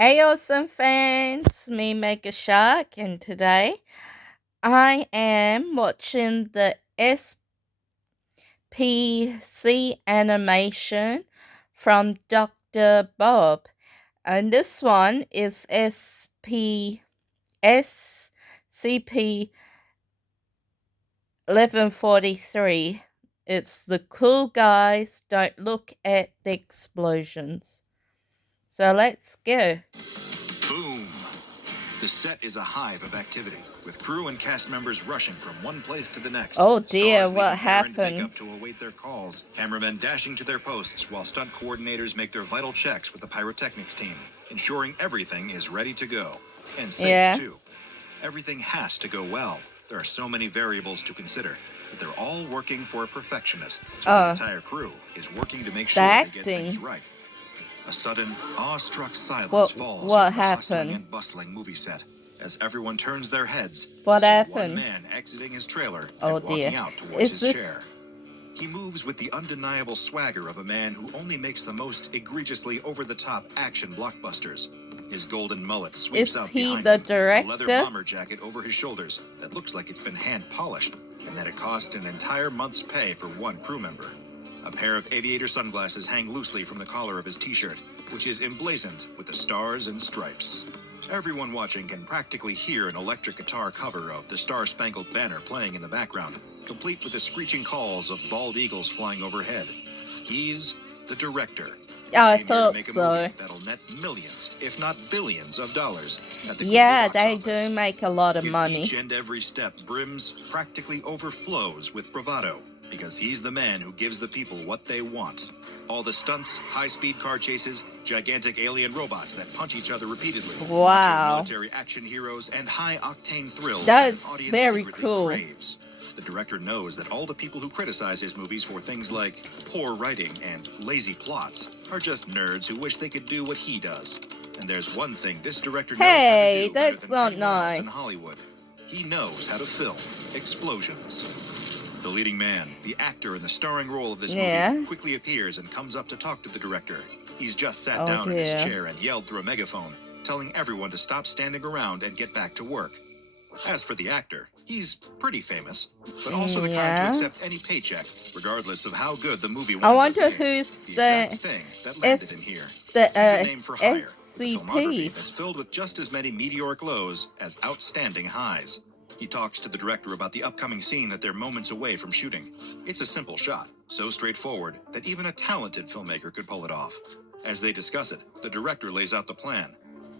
Hey, awesome fans, me Megashark, and today I am watching the SPC animation from Dr. Bob, and this one is SCP 1143. It's the cool guys don't look at the explosions. So let's go. Boom! The set is a hive of activity, with crew and cast members rushing from one place to the next. Oh dear, Stars what leaving hair and happened? makeup to await their calls. Cameramen dashing to their posts, while stunt coordinators make their vital checks with the pyrotechnics team, ensuring everything is ready to go. And safe, too. Everything has to go well. There are so many variables to consider, but they're all working for a perfectionist. So the entire crew is working to make sure they get things right. A sudden, awestruck silence falls over the hustling and bustling movie set as everyone turns their heads to see one man exiting his trailer and walking out towards his chair. He moves with the undeniable swagger of a man who only makes the most egregiously over-the-top action blockbusters. His golden mullet sweeps out behind him, a leather bomber jacket over his shoulders that looks like it's been hand-polished, and that it cost an entire month's pay for one crew member. A pair of aviator sunglasses hang loosely from the collar of his t-shirt, which is emblazoned with the stars and stripes. Everyone watching can practically hear an electric guitar cover of the Star-Spangled Banner playing in the background, complete with the screeching calls of bald eagles flying overhead. He's the director. I thought so. That'll net millions, if not billions, of dollars at the they do make a lot of money. Each and every step brims, practically overflows with bravado, because he's the man who gives the people what they want. All the stunts, high-speed car chases, gigantic alien robots that punch each other repeatedly. Wow. Military action heroes and high-octane thrills that's very cool. Craves. The director knows that all the people who criticize his movies for things like poor writing and lazy plots are just nerds who wish they could do what he does. And there's one thing this director knows how to do better than anyone else in Hollywood. He knows how to film explosions. The leading man, the actor in the starring role of this movie, quickly appears and comes up to talk to the director. He's just sat down in his chair and yelled through a megaphone, telling everyone to stop standing around and get back to work. As for the actor, he's pretty famous, but also the kind to accept any paycheck, regardless of how good the movie was. I wonder who's the exact thing that landed in here. He's a name for hire. Filmography that's filled with just as many meteoric lows as outstanding highs. He talks to the director about the upcoming scene that they're moments away from shooting. It's a simple shot, so straightforward that even a talented filmmaker could pull it off. As they discuss it, the director lays out the plan.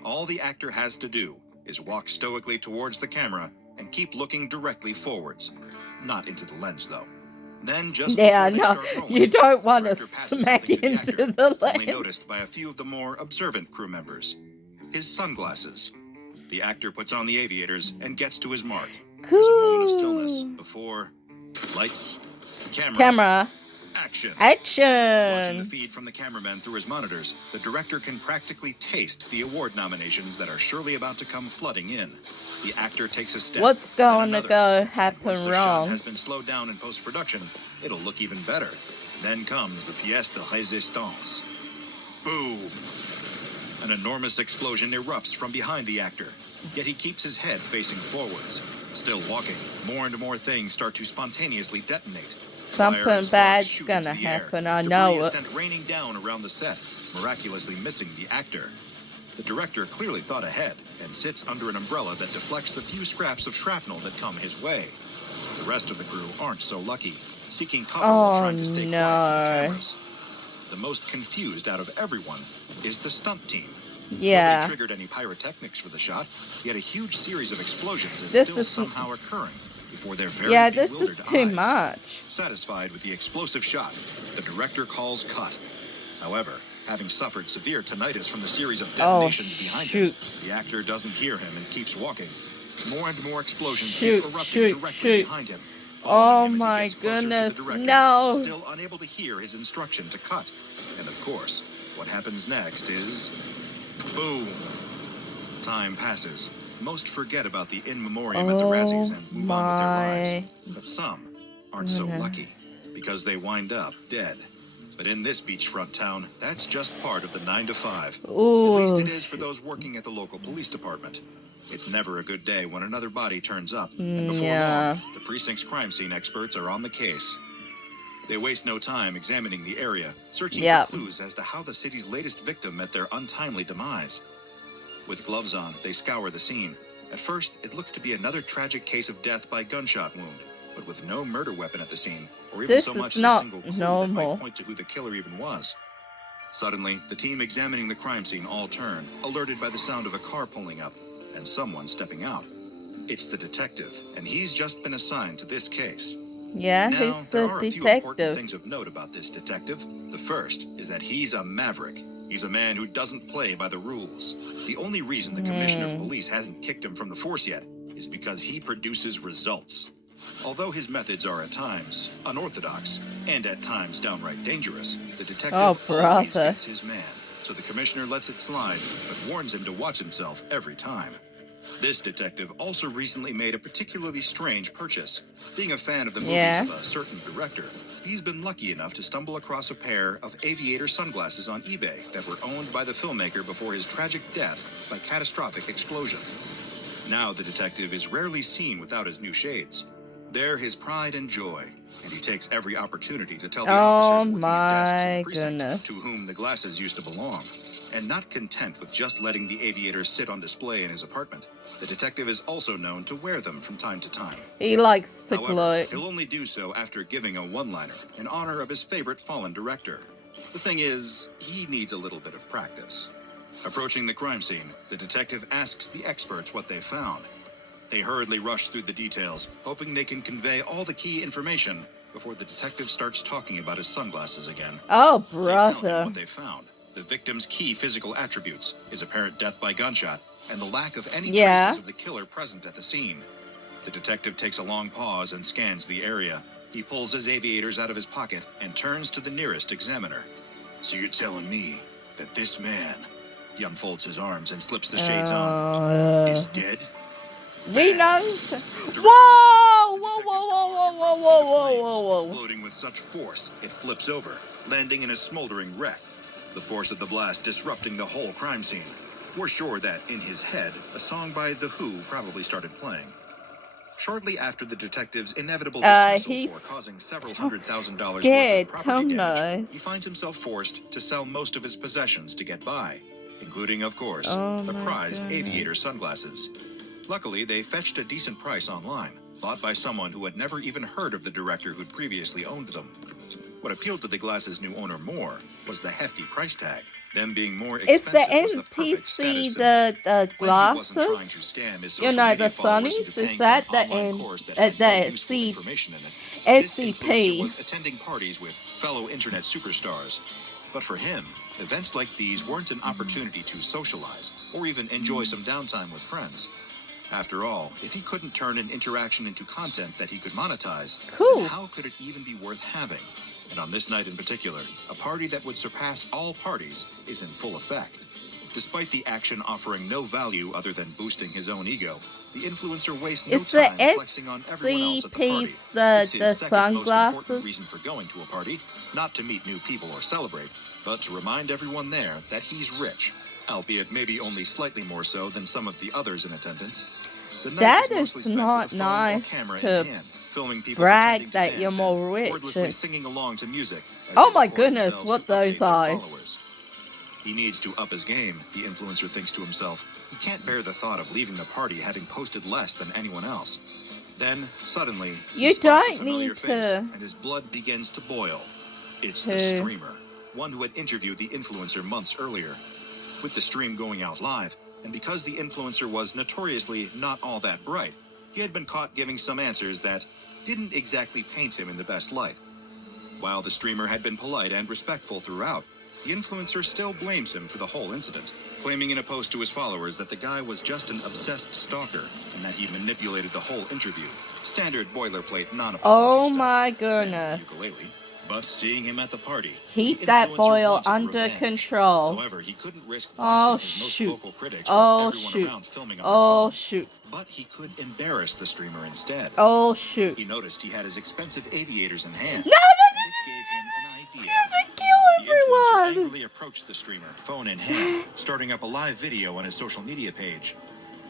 All the actor has to do is walk stoically towards the camera and keep looking directly forwards. Not into the lens, though. Then just before they start rolling, you don't want to smack into the lens. Only noticed by a few of the more observant crew members. His sunglasses. The actor puts on the aviators and gets to his mark. Cool. There's a moment of stillness before lights, camera. Action. Watching the feed from the cameraman through his monitors, the director can practically taste the award nominations that are surely about to come flooding in. The actor takes a step. What's going to happen Once the wrong? shot has been slowed down in post-production, it'll look even better. Then comes the pièce de résistance. Boom! An enormous explosion erupts from behind the actor, yet he keeps his head facing forwards. Still walking, more and more things start to spontaneously detonate. Something bad's gonna happen, I know it. Debris is sent raining down around the set, miraculously missing the actor. The director clearly thought ahead and sits under an umbrella that deflects the few scraps of shrapnel that come his way. The rest of the crew aren't so lucky, seeking cover while trying to stay quiet from the cameras. The most confused out of everyone is the stunt team. Nobody triggered any pyrotechnics for the shot, yet a huge series of explosions is still somehow occurring before their very this is too much. Satisfied with the explosive shot, the director calls cut. However, having suffered severe tinnitus from the series of detonations behind him, the actor doesn't hear him and keeps walking. More and more explosions keep erupting directly behind him. Oh my goodness, no! Still unable to hear his instruction to cut. And of course, what happens next is... boom! Time passes. Most forget about the in memoriam at the Razzies and move on with their lives. But some aren't so lucky, because they wind up dead. But in this beachfront town, that's just part of the 9 to 5. Ooh. At least it is for those working at the local police department. It's never a good day when another body turns up, and before long, the precinct's crime scene experts are on the case. They waste no time examining the area, searching for clues as to how the city's latest victim met their untimely demise. With gloves on, they scour the scene. At first, it looks to be another tragic case of death by gunshot wound, but with no murder weapon at the scene, or even so much as a single clue that might point to who the killer even was. Suddenly, the team examining the crime scene all turn, alerted by the sound of a car pulling up, and someone stepping out. It's the detective, and he's just been assigned to this case. Yeah, now, he's there the are a few detective. important things of note about this detective. The first is that he's a maverick. He's a man who doesn't play by the rules. The only reason the commissioner of police hasn't kicked him from the force yet is because he produces results. Although his methods are at times unorthodox and at times downright dangerous, the detective always gets his man. So the commissioner lets it slide, but warns him to watch himself every time. This detective also recently made a particularly strange purchase. Being a fan of the movies of a certain director, he's been lucky enough to stumble across a pair of aviator sunglasses on eBay that were owned by the filmmaker before his tragic death by catastrophic explosion. Now the detective is rarely seen without his new shades. They're his pride and joy, and he takes every opportunity to tell the officers working at desks in the precinct to whom the glasses used to belong. And not content with just letting the aviators sit on display in his apartment, the detective is also known to wear them from time to time. He likes to However, he'll only do so after giving a one-liner in honor of his favorite fallen director. The thing is, he needs a little bit of practice. Approaching the crime scene, the detective asks the experts what they found. They hurriedly rush through the details, hoping they can convey all the key information before the detective starts talking about his sunglasses again. Oh, brother. They tell him what they found. The victim's key physical attributes, his apparent death by gunshot, and the lack of any traces of the killer present at the scene. The detective takes a long pause and scans the area. He pulls his aviators out of his pocket and turns to the nearest examiner. So you're telling me that this man, he unfolds his arms and slips the shades on, is dead? We know. Whoa! Whoa! Whoa! Whoa! Whoa! Whoa! Whoa! Whoa! Whoa! Exploding with such force, it flips over, landing in a smoldering wreck. The force of the blast disrupting the whole crime scene. We're sure that, in his head, a song by The Who probably started playing. Shortly after the detective's inevitable dismissal for causing several $100,000 worth of property damage, he finds himself forced to sell most of his possessions to get by, including, of course, the prized aviator sunglasses. Luckily, they fetched a decent price online, bought by someone who had never even heard of the director who'd previously owned them. What appealed to the glasses' new owner more was the hefty price tag. Them being more expensive was the perfect status symbol. the glasses? When he wasn't trying to scam his You social know, media the followers Sonys? into paying Is that for the an online course that had no useful information in it, this influencer was attending parties with fellow internet superstars. But for him, events like these weren't an opportunity to socialize or even enjoy some downtime with friends. After all, if he couldn't turn an interaction into content that he could monetize, then how could it even be worth having? And on this night in particular, a party that would surpass all parties is in full effect. Despite the action offering no value other than boosting his own ego, the influencer wastes no time flexing on everyone else at the party. It's his second most important reason for going to a party, not to meet new people or celebrate, but to remind everyone there that he's rich, albeit maybe only slightly more so than some of the others in attendance. That is not nice to brag that you're more rich. Singing along to music. Oh my goodness, what those eyes. He needs to up his game, the influencer thinks to himself. He can't bear the thought of leaving the party having posted less than anyone else. Then, suddenly, you don't need to... and his blood begins to boil. It's the streamer, one who had interviewed the influencer months earlier. With the stream going out live, and because the influencer was notoriously not all that bright, he had been caught giving some answers that didn't exactly paint him in the best light. While the streamer had been polite and respectful throughout, the influencer still blames him for the whole incident, claiming in a post to his followers that the guy was just an obsessed stalker and that he manipulated the whole interview. Standard boilerplate non-apology Oh stuff, my goodness. Ukulele. But seeing him at the party, keep that boil under control. However, he couldn't risk boxing his most vocal critics with everyone around filming on their phones. But he could embarrass the streamer instead. Oh shoot. He noticed he had his expensive aviators in hand. No, no, no, it gave him an idea. You're gonna kill one! Angrily approached the streamer, phone in hand, starting up a live video on his social media page.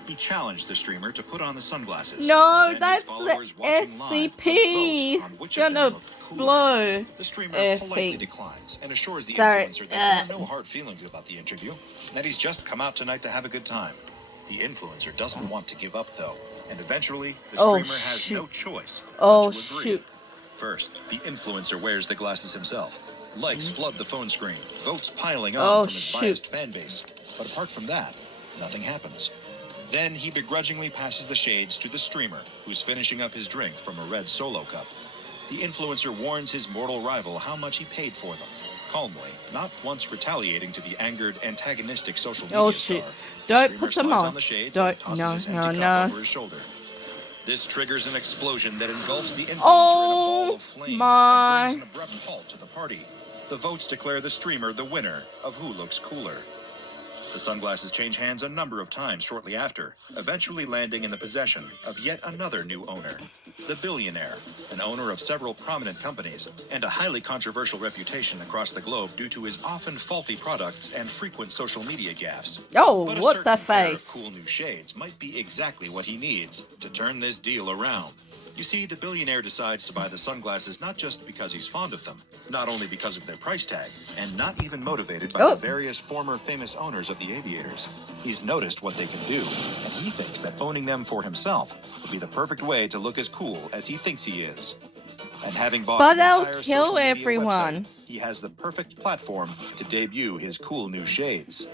He challenged the streamer to put on the sunglasses. No, Then that's his followers the watching live SCP. would vote on which It's of them gonna looked cooler. explode. The streamer politely declines and assures the Sorry. influencer that there are no hard feelings about the interview, and that he's just come out tonight to have a good time. The influencer doesn't want to give up, though, and eventually the streamer has no choice but to agree. Shoot. First, the influencer wears the glasses himself. Likes flood the phone screen, votes piling on from his biased fan base. But apart from that, nothing happens. Then he begrudgingly passes the shades to the streamer, who's finishing up his drink from a red Solo cup. The influencer warns his mortal rival how much he paid for them. Calmly, not once retaliating to the angered, antagonistic social media star. Don't put them on. The shades and tosses his empty cup over his shoulder. This triggers an explosion that engulfs the influencer in a ball of flame and brings an abrupt halt to the party. The votes declare the streamer the winner of who looks cooler. The sunglasses change hands a number of times shortly after, eventually landing in the possession of yet another new owner, the billionaire, an owner of several prominent companies, and a highly controversial reputation across the globe due to his often faulty products and frequent social media gaffes. Oh, but what the pair face! Of cool new shades might be exactly what he needs to turn this deal around. You see, the billionaire decides to buy the sunglasses not just because he's fond of them, not only because of their price tag, and not even motivated by the various former famous owners of the aviators. He's noticed what they can do, and he thinks that owning them for himself would be the perfect way to look as cool as he thinks he is. And having bought the entire social media website, he has the perfect platform to debut his cool new shades.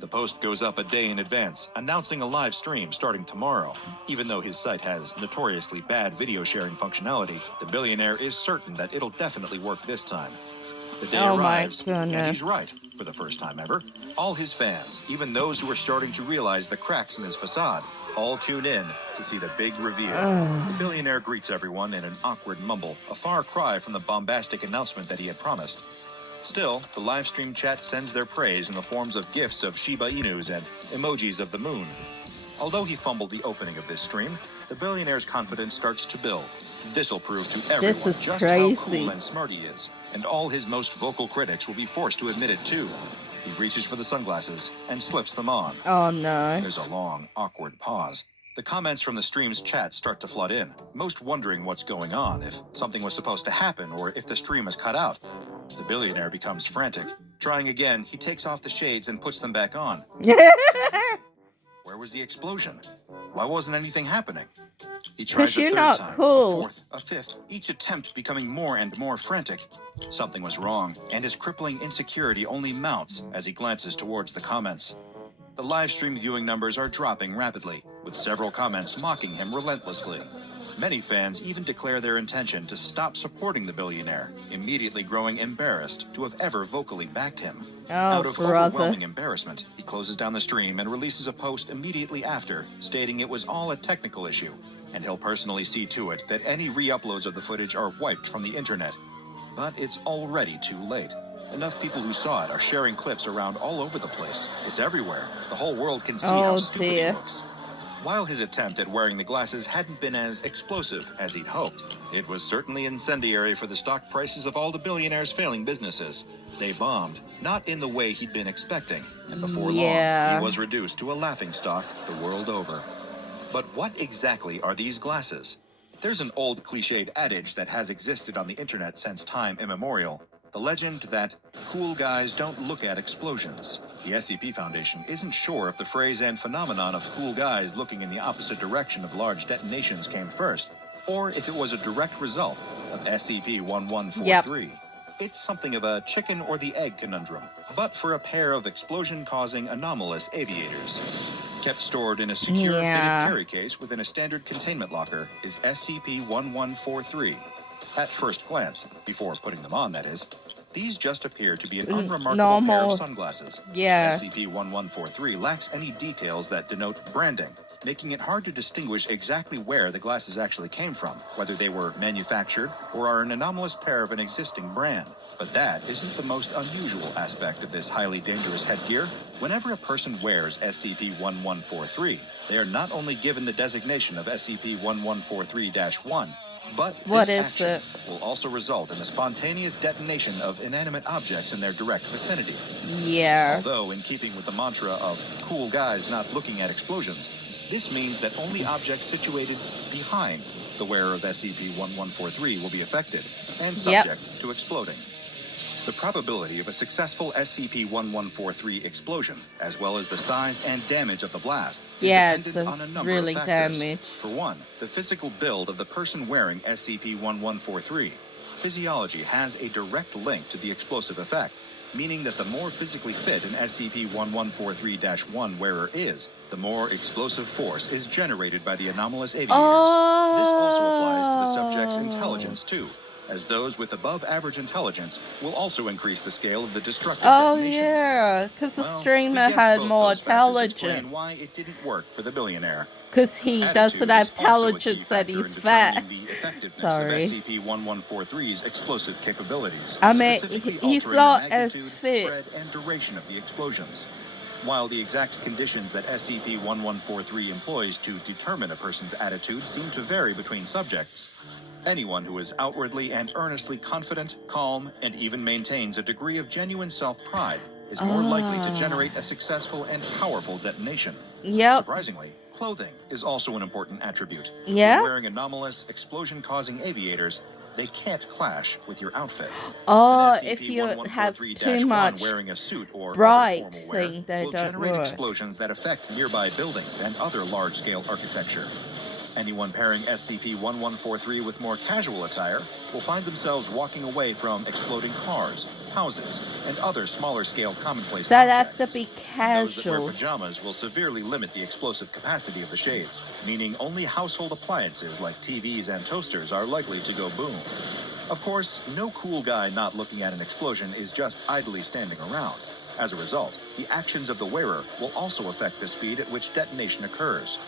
The post goes up a day in advance, announcing a live stream starting tomorrow. Even though his site has notoriously bad video sharing functionality, the billionaire is certain that it'll definitely work this time. The day arrives, and he's right, for the first time ever. All his fans, even those who are starting to realize the cracks in his facade, all tune in to see the big reveal. The billionaire greets everyone in an awkward mumble, a far cry from the bombastic announcement that he had promised. Still, the live stream chat sends their praise in the forms of gifs of Shiba Inus and emojis of the moon. Although he fumbled the opening of this stream, the billionaire's confidence starts to build. This'll prove to everyone just how cool and smart he is, and all his most vocal critics will be forced to admit it too. He reaches for the sunglasses and slips them on. Oh no. There's a long, awkward pause. The comments from the stream's chat start to flood in, most wondering what's going on, if something was supposed to happen, or if the stream is cut out. The billionaire becomes frantic. Trying again, he takes off the shades and puts them back on. Where was the explosion? Why wasn't anything happening? He tries a third time, a fourth, a fifth, each attempt becoming more and more frantic. Something was wrong, and his crippling insecurity only mounts as he glances towards the comments. The live stream viewing numbers are dropping rapidly, with several comments mocking him relentlessly. Many fans even declare their intention to stop supporting the billionaire, immediately growing embarrassed to have ever vocally backed him. Out of overwhelming embarrassment, he closes down the stream and releases a post immediately after, stating it was all a technical issue, and he'll personally see to it that any re-uploads of the footage are wiped from the internet. But it's already too late. Enough people who saw it are sharing clips around all over the place. It's everywhere. The whole world can see how stupid he looks. While his attempt at wearing the glasses hadn't been as explosive as he'd hoped, it was certainly incendiary for the stock prices of all the billionaire's failing businesses. They bombed, not in the way he'd been expecting, and before long, he was reduced to a laughingstock the world over. But what exactly are these glasses? There's an old cliched adage that has existed on the internet since time immemorial. The legend that cool guys don't look at explosions. The SCP Foundation isn't sure if the phrase and phenomenon of cool guys looking in the opposite direction of large detonations came first, or if it was a direct result of SCP-1143. It's something of a chicken or the egg conundrum, but for a pair of explosion-causing anomalous aviators. Kept stored in a secure fitted carry case within a standard containment locker is SCP-1143. At first glance, before putting them on, that is, these just appear to be an unremarkable pair of sunglasses. SCP-1143 lacks any details that denote branding, making it hard to distinguish exactly where the glasses actually came from, whether they were manufactured or are an anomalous pair of an existing brand. But that isn't the most unusual aspect of this highly dangerous headgear. Whenever a person wears SCP-1143, they are not only given the designation of SCP-1143-1, But What this is action it? will also result in the spontaneous detonation of inanimate objects in their direct vicinity. Yeah. Although, in keeping with the mantra of cool guys not looking at explosions, this means that only objects situated behind the wearer of SCP-1143 will be affected and subject to exploding. The probability of a successful SCP-1143 explosion, as well as the size and damage of the blast, is dependent on a number of factors. For one, the physical build of the person wearing SCP-1143. Physiology has a direct link to the explosive effect, meaning that the more physically fit an SCP-1143-1 wearer is, the more explosive force is generated by the anomalous aviators. This also applies to the subject's intelligence, too, as those with above-average intelligence will also increase the scale of the destructive detonation. Yeah, because the streamer had more intelligence. Why it didn't work for the billionaire. Because he doesn't have intelligence and he's fat. Sorry. Of SCP-1143's explosive capabilities. I mean, he's not as fit. Spread and duration of the explosions. While the exact conditions that SCP-1143 employs to determine a person's attitude seem to vary between subjects, anyone who is outwardly and earnestly confident, calm, and even maintains a degree of genuine self-pride is more likely to generate a successful and powerful detonation. Surprisingly, clothing is also an important attribute. When wearing anomalous, explosion-causing aviators, they can't clash with your outfit. If you have too much wearing a suit or bright formal wear thing, they will don't generate work. explosions that affect nearby buildings and other large-scale architecture. Anyone pairing SCP-1143 with more casual attire will find themselves walking away from exploding cars, houses, and other smaller-scale commonplace So objects. they have to be Those that wear casual. pajamas will severely limit the explosive capacity of the shades, meaning only household appliances like TVs and toasters are likely to go boom. Of course, no cool guy not looking at an explosion is just idly standing around. As a result, the actions of the wearer will also affect the speed at which detonation occurs.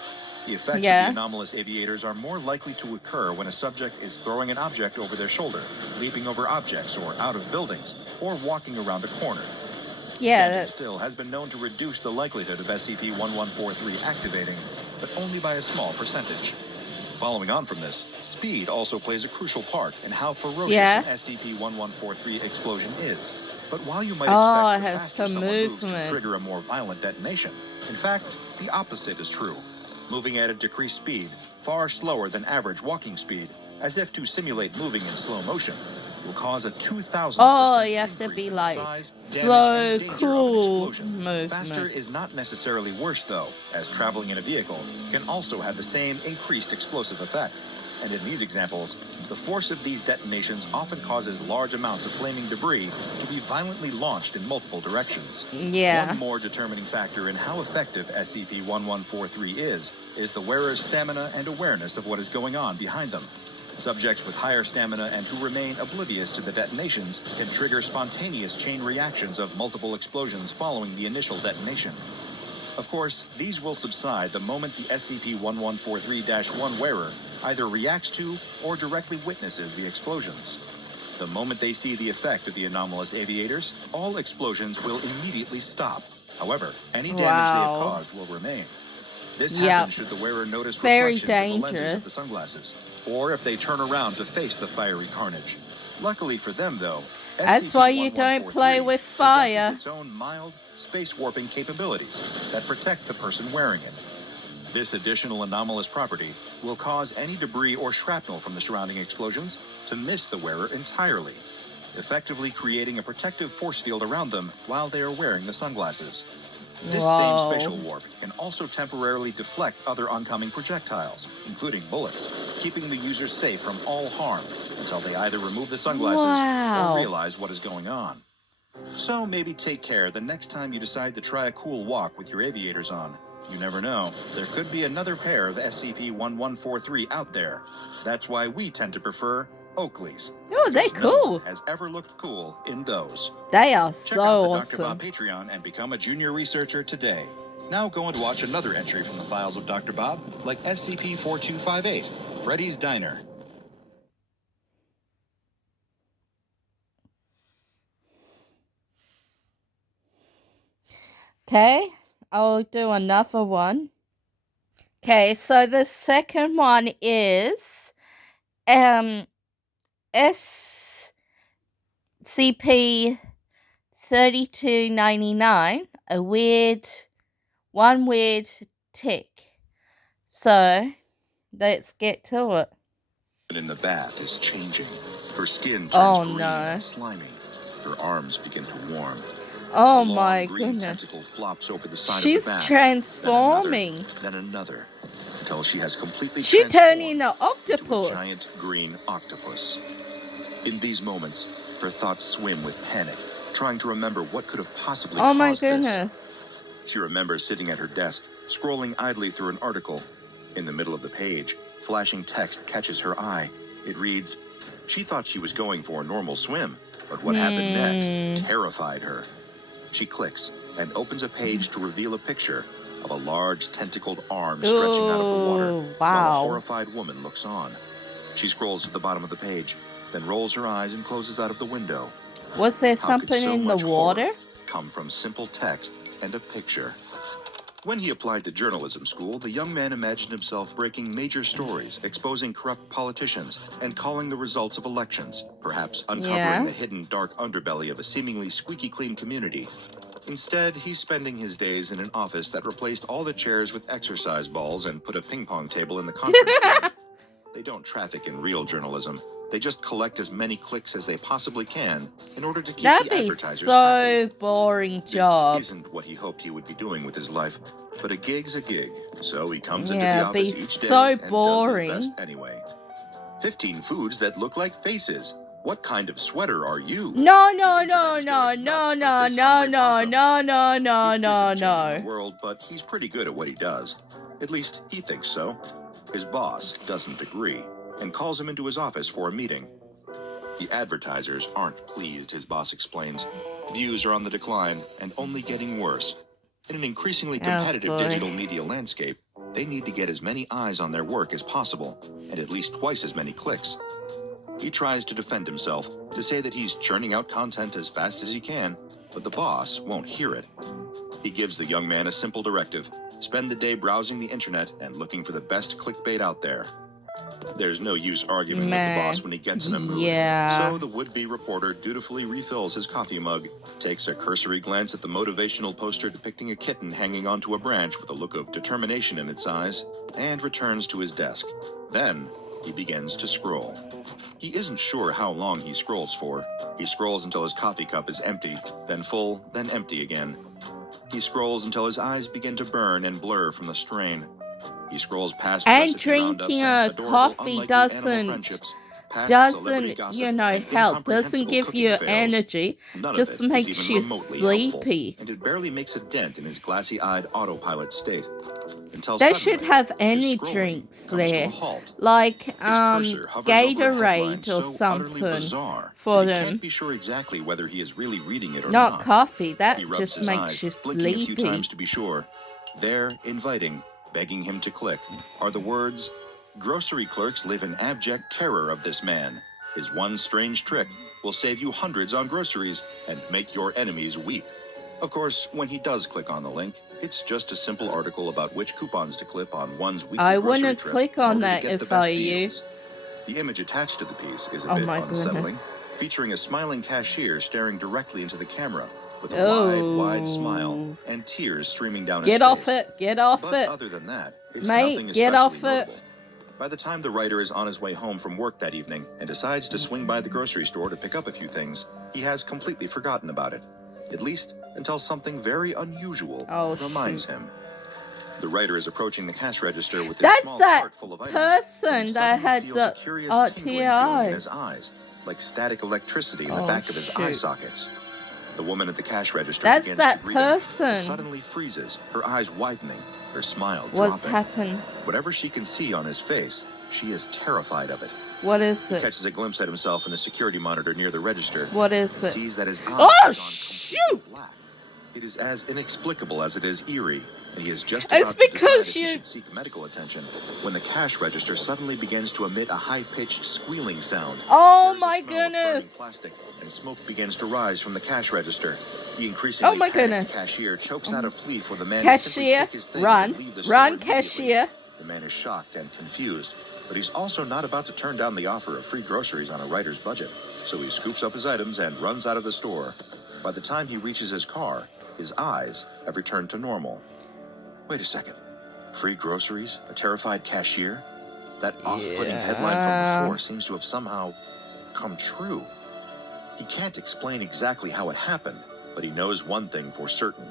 The effects of the anomalous aviators are more likely to occur when a subject is throwing an object over their shoulder, leaping over objects or out of buildings, or walking around a corner. Standing still has been known to reduce the likelihood of SCP-1143 activating, but only by a small percentage. Following on from this, speed also plays a crucial part in how ferocious an SCP-1143 explosion is. But while you might expect the faster someone moves to trigger a more violent detonation, in fact, the opposite is true. Moving at a decreased speed, far slower than average walking speed, as if to simulate moving in slow motion, will cause a 2,000% you have to be like size, slow, cool movement. Faster is not necessarily worse, though, as traveling in a vehicle can also have the same increased explosive effect. And in these examples, the force of these detonations often causes large amounts of flaming debris to be violently launched in multiple directions. One more determining factor in how effective SCP-1143 is the wearer's stamina and awareness of what is going on behind them. Subjects with higher stamina and who remain oblivious to the detonations can trigger spontaneous chain reactions of multiple explosions following the initial detonation. Of course, these will subside the moment the SCP-1143-1 wearer either reacts to or directly witnesses the explosions. The moment they see the effect of the anomalous aviators, all explosions will immediately stop. However, any damage they have caused will remain. This happens should the wearer notice reflections in the lenses of the sunglasses, or if they turn around to face the fiery carnage. Luckily for them, though, that's why you don't play with fire. Its own mild space warping capabilities that protect the person wearing it. This additional anomalous property will cause any debris or shrapnel from the surrounding explosions to miss the wearer entirely, effectively creating a protective force field around them while they are wearing the sunglasses. This same spatial warp can also temporarily deflect other oncoming projectiles, including bullets, keeping the user safe from all harm until they either remove the sunglasses or realize what is going on. So maybe take care the next time you decide to try a cool walk with your aviators on. You never know, there could be another pair of SCP-1143 out there. That's why we tend to prefer Oakley's. Oh, they're cool. No one has ever looked cool in those. They are Check out the awesome. Dr. Bob Patreon and become a junior researcher today. Now go and watch another entry from the files of Dr. Bob, like SCP-4258, Freddy's Diner. Okay, I'll do another one. Okay, so the second one is SCP 3299, one weird tick. So, let's get to it. In the bath is changing. Her skin turns green and slimy. Her arms begin to warm. Oh my goodness. Tentacle flops over the side She's of the bath. Transforming. Then another, until she has completely She turned into octopus. Into a giant green octopus. In these moments, her thoughts swim with panic, trying to remember what could have possibly caused this. Oh my goodness. She remembers sitting at her desk, scrolling idly through an article. In the middle of the page, flashing text catches her eye. It reads, she thought she was going for a normal swim, but what happened next terrified her. She clicks and opens a page to reveal a picture of a large tentacled arm stretching out of the water while a horrified woman looks on. She scrolls to the bottom of the page, then rolls her eyes and closes out of the window. Was there something in the water? Come from simple text and a picture. When he applied to journalism school, the young man imagined himself breaking major stories, exposing corrupt politicians, and calling the results of elections, perhaps uncovering the hidden dark underbelly of a seemingly squeaky clean community. Instead, he's spending his days in an office that replaced all the chairs with exercise balls and put a ping pong table in the conference room. They don't traffic in real journalism. They just collect as many clicks as they possibly can in order to keep the advertisers happy. Boring job. This isn't what he hoped he would be doing with his life, but a gig's a gig, so he comes into the office each day and does his best anyway. 15 foods that look like faces. What kind of sweater are you? No. World, but he's pretty good at what he does. At least he thinks so. His boss doesn't agree and calls him into his office for a meeting. The advertisers aren't pleased, his boss explains. Views are on the decline and only getting worse. In an increasingly competitive digital media landscape, they need to get as many eyes on their work as possible and at least twice as many clicks. He tries to defend himself, to say that he's churning out content as fast as he can, but the boss won't hear it. He gives the young man a simple directive: spend the day browsing the internet and looking for the best clickbait out there. There's no use arguing with the boss when he gets in a mood. So the would-be reporter dutifully refills his coffee mug, takes a cursory glance at the motivational poster depicting a kitten hanging onto a branch with a look of determination in its eyes, and returns to his desk. Then he begins to scroll. He isn't sure how long he scrolls for. He scrolls until his coffee cup is empty, then full, then empty again. He scrolls until his eyes begin to burn and blur from the strain. He scrolls past drinking a coffee doesn't help. Doesn't give you energy. Just makes you sleepy. And it barely makes a dent in his glassy-eyed autopilot state. They should have any drinks there, like Gatorade or something for them. Can't be sure exactly whether he is really reading it or not. Coffee, that just makes you blinking sleepy. A few times to be sure. There, inviting, begging him to click, are the words, "Grocery clerks live in abject terror of this man. His one strange trick will save you hundreds on groceries and make your enemies weep." Of course, when he does click on the link, it's just a simple article about which coupons to clip on one's weekly I grocery wouldn't trip click on that if I were you. The image attached to the piece is a bit unsettling, featuring a smiling cashier staring directly into the camera with a wide smile and tears streaming down his face. Get off it! Get off it! Other than that, it's Mate, nothing get off it! Notable. By the time the writer is on his way home from work that evening and decides to swing by the grocery store to pick up a few things, he has completely forgotten about it. At least until something very unusual reminds him. The writer is approaching the cash register with his small cart full of items. That's that person that had the RTIs in his eyes, like static electricity in the back of his eye sockets. The woman at the cash register begins to greet him, suddenly freezes, her eyes widening, her smile dropping. What's happened? Whatever she can see on his face, she is terrified of it. What is it? He catches a glimpse at himself in the security monitor near the register. What is it? Sees that his eyes shoot! Black. It is as inexplicable as it is eerie, and he is just about to decide if he should seek medical attention when the cash register suddenly begins to emit a high-pitched squealing sound. Oh my goodness! Plastic, and smoke begins to rise from the cash register. The increasingly panicked cashier chokes out a plea for the man to simply take his things and leave the store run, cashier! The man is shocked and confused, But he's also not about to turn down the offer of free groceries on a writer's budget, so he scoops up his items and runs out of the store. By the time he reaches his car, his eyes have returned to normal. Wait a second. Free groceries? A terrified cashier? That off-putting headline from before seems to have somehow come true. He can't explain exactly how it happened, but he knows one thing for certain.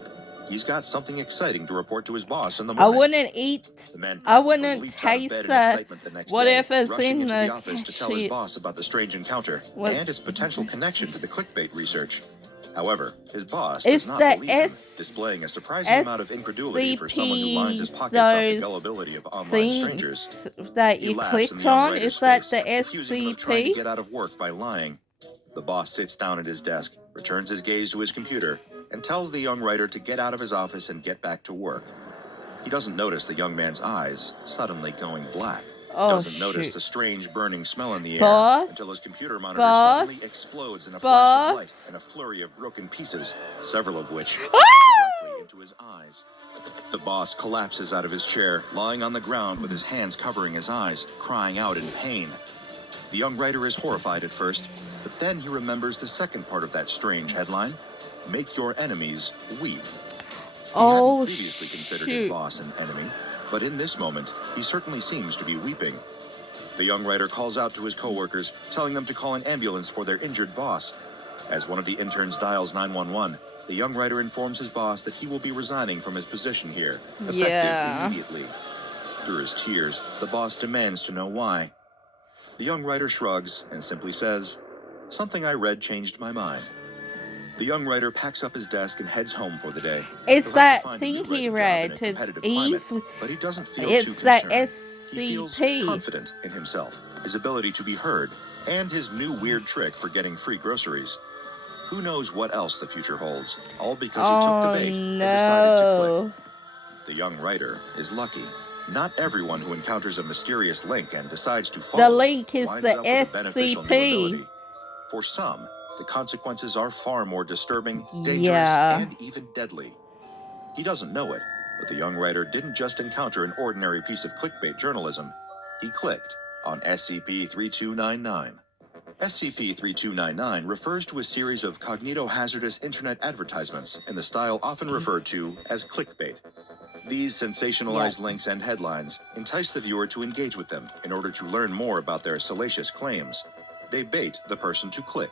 He's got something exciting to report to his boss in the morning. I wouldn't eat. I wouldn't taste whatever's in the office to tell his boss about the strange encounter and its potential connection to the clickbait research. However, his boss does not believe him, displaying a surprising amount of incredulity for someone who lines his pockets off the gullibility of online strangers. That you clicked on, is that the accusing him of trying to SCP? get out of work by lying. The boss sits down at his desk, returns his gaze to his computer, and tells the young writer to get out of his office and get back to work. He doesn't notice the young man's eyes suddenly going black. Doesn't notice the strange burning smell in the air until his computer monitor suddenly explodes in a flash of light and a flurry of broken pieces, several of which fly directly into his eyes. The boss collapses out of his chair, lying on the ground with his hands covering his eyes, crying out in pain. The young writer is horrified at first, but then he remembers the second part of that strange headline: "Make your enemies weep." He hadn't previously considered his boss an enemy, but in this moment, he certainly seems to be weeping. The young writer calls out to his coworkers, telling them to call an ambulance for their injured boss. As one of the interns dials 911, the young writer informs his boss that he will be resigning from his position here, effective immediately. Through his tears, the boss demands to know why. The young writer shrugs and simply says, "Something I read changed my mind." The young writer packs up his desk and heads home for the day. It's that thing he read. It's but he doesn't feel it's too that concerned. SCP. He feels confident in himself, his ability to be heard, and his new weird trick for getting free groceries. Who knows what else the future holds, all because he took the bait and decided to click. The young writer is lucky. Not everyone who encounters a mysterious link and decides to follow The link is winds the up with a beneficial new SCP. ability. For some, the consequences are far more disturbing, dangerous, and even deadly. He doesn't know it, but the young writer didn't just encounter an ordinary piece of clickbait journalism. He clicked on SCP-3299. SCP-3299 refers to a series of cognito-hazardous internet advertisements in the style often referred to as clickbait. These sensationalized links and headlines entice the viewer to engage with them in order to learn more about their salacious claims. They bait the person to click.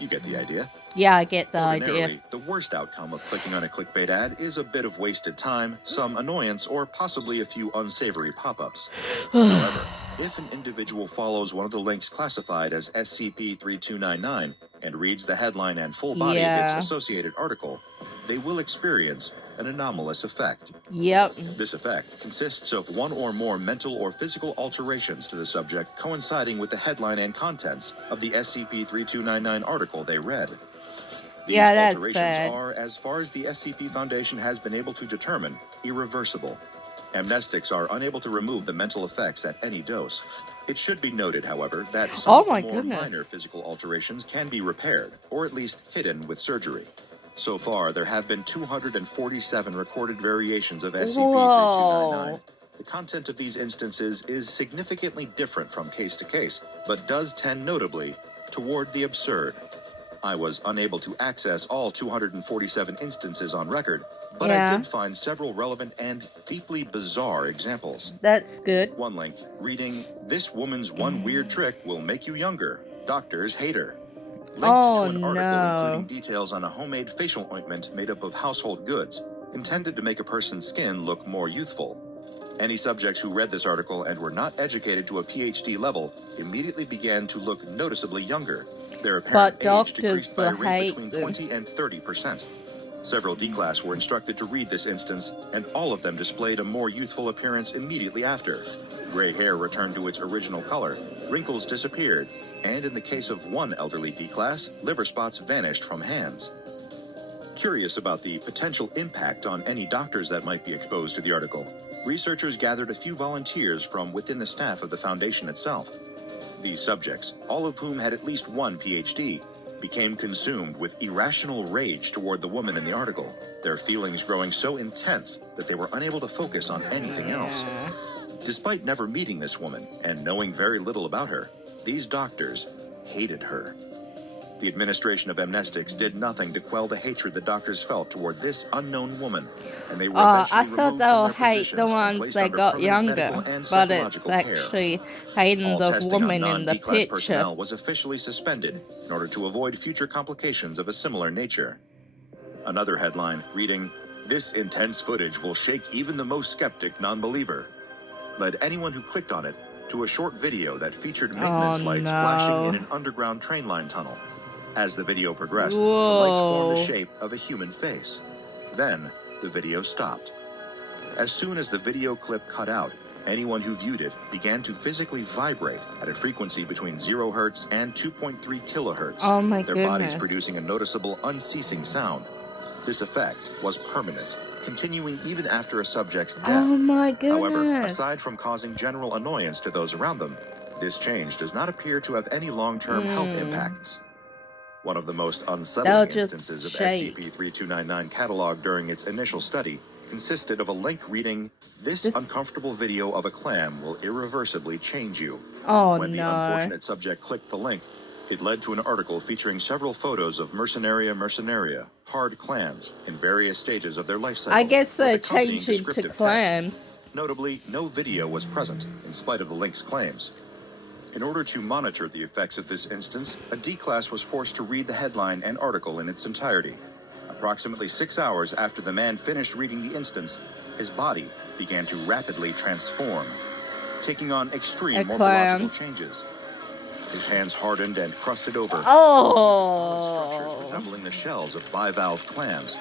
You get the idea. Yeah, I get the idea. The worst outcome of clicking on a clickbait ad is a bit of wasted time, some annoyance, or possibly a few unsavory pop-ups. However, if an individual follows one of the links classified as SCP-3299 and reads the headline and full body of its associated article, they will experience an anomalous effect. This effect consists of one or more mental or physical alterations to the subject coinciding with the headline and contents of the SCP-3299 article they read. These alterations are, as far as the SCP Foundation has been able to determine, irreversible. Amnestics are unable to remove the mental effects at any dose. It should be noted, however, that some of the more minor physical alterations can be repaired, or at least hidden with surgery. So far, there have been 247 recorded variations of SCP-3299. The content of these instances is significantly different from case to case, but does tend notably toward the absurd. I was unable to access all 247 instances on record, but I did find several relevant and deeply bizarre examples. That's good. One link reading, "This woman's one weird trick will make you younger. Doctors hate her." Linked to an article including details on a homemade facial ointment made up of household goods, intended to make a person's skin look more youthful. Any subjects who read this article and were not educated to a PhD level immediately began to look noticeably younger. Their apparent age decreased by a rate between 20 and 30%. Several D-Class were instructed to read this instance, and all of them displayed a more youthful appearance immediately after. Gray hair returned to its original color, wrinkles disappeared, and in the case of one elderly D-Class, liver spots vanished from hands. Curious about the potential impact on any doctors that might be exposed to the article, researchers gathered a few volunteers from within the staff of the Foundation itself. These subjects, all of whom had at least one PhD, became consumed with irrational rage toward the woman in the article, their feelings growing so intense that they were unable to focus on anything else. Despite never meeting this woman and knowing very little about her, these doctors hated her. The administration of amnestics did nothing to quell the hatred the doctors felt toward this unknown woman, and they were eventually I thought removed they'll from their hate positions the and ones placed that under got permanent medical younger, and but it's psychological care. actually hating All the testing on woman in the non-D-class picture. personnel was officially suspended in order to avoid future complications of a similar nature. Another headline reading, "This intense footage will shake even the most skeptic non-believer," led anyone who clicked on it to a short video that featured maintenance lights flashing in an underground train line tunnel. As the video progressed, the lights formed the shape of a human face. Then, the video stopped. As soon as the video clip cut out, anyone who viewed it began to physically vibrate at a frequency between 0 Hz and 2.3 kilohertz, Oh my their goodness. bodies producing a noticeable unceasing sound. This effect was permanent, continuing even after a subject's death. Oh my goodness. However, aside from causing general annoyance to those around them, this change does not appear to have any long-term health impacts. One of the most unsettling instances of SCP-3299 cataloged during its initial study consisted of a link reading, "This uncomfortable video of a clam will irreversibly change you." When the unfortunate subject clicked the link, it led to an article featuring several photos of Mercenaria, hard clams, in various stages of their life cycle. I guess they changed it to clams. Text. Notably, no video was present, in spite of the link's claims. In order to monitor the effects of this instance, a D-class was forced to read the headline and article in its entirety. Approximately 6 hours after the man finished reading the instance, his body began to rapidly transform, taking on extreme morphological changes. His hands hardened and crusted over into solid structures resembling the shells of bivalve clams.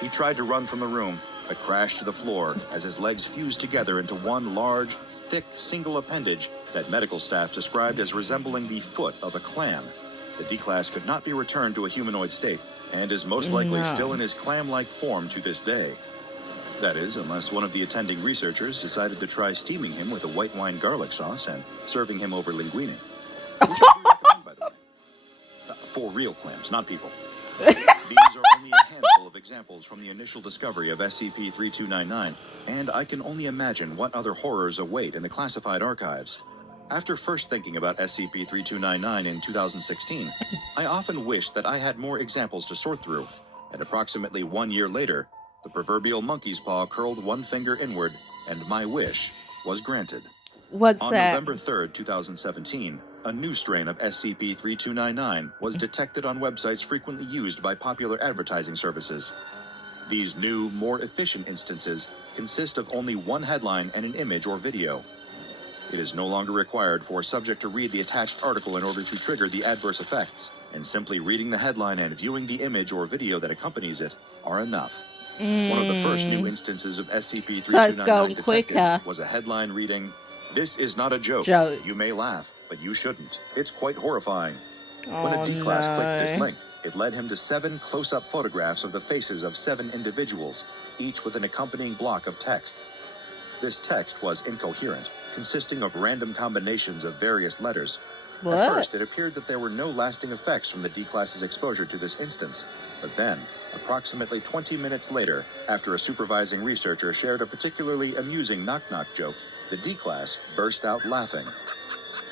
He tried to run from the room, but crashed to the floor as his legs fused together into one large, thick, single appendage that medical staff described as resembling the foot of a clam. The D-class could not be returned to a humanoid state, and is most likely still in his clam-like form to this day. That is, unless one of the attending researchers decided to try steaming him with a white wine garlic sauce and serving him over linguine. Which I do recommend, by the way. For real clams, not people. These are only a handful of examples from the initial discovery of SCP-3299, and I can only imagine what other horrors await in the classified archives. After first thinking about SCP-3299 in 2016, I often wished that I had more examples to sort through, and approximately 1 year later, the proverbial monkey's paw curled one finger inward, and my wish was granted. What's On that? November 3rd, 2017, a new strain of SCP-3299 was detected on websites frequently used by popular advertising services. These new, more efficient instances consist of only one headline and an image or video. It is no longer required for a subject to read the attached article in order to trigger the adverse effects, and simply reading the headline and viewing the image or video that accompanies it are enough. One of the first new instances of SCP-3299 detected was a headline reading, "This is not a joke. You may laugh, but you shouldn't. It's quite horrifying." When a D-class clicked this link, it led him to 7 close-up photographs of the faces of 7 individuals, each with an accompanying block of text. This text was incoherent, consisting of random combinations of various letters. At first, it appeared that there were no lasting effects from the D-class's exposure to this instance. But then, approximately 20 minutes later, after a supervising researcher shared a particularly amusing knock-knock joke, the D-class burst out laughing.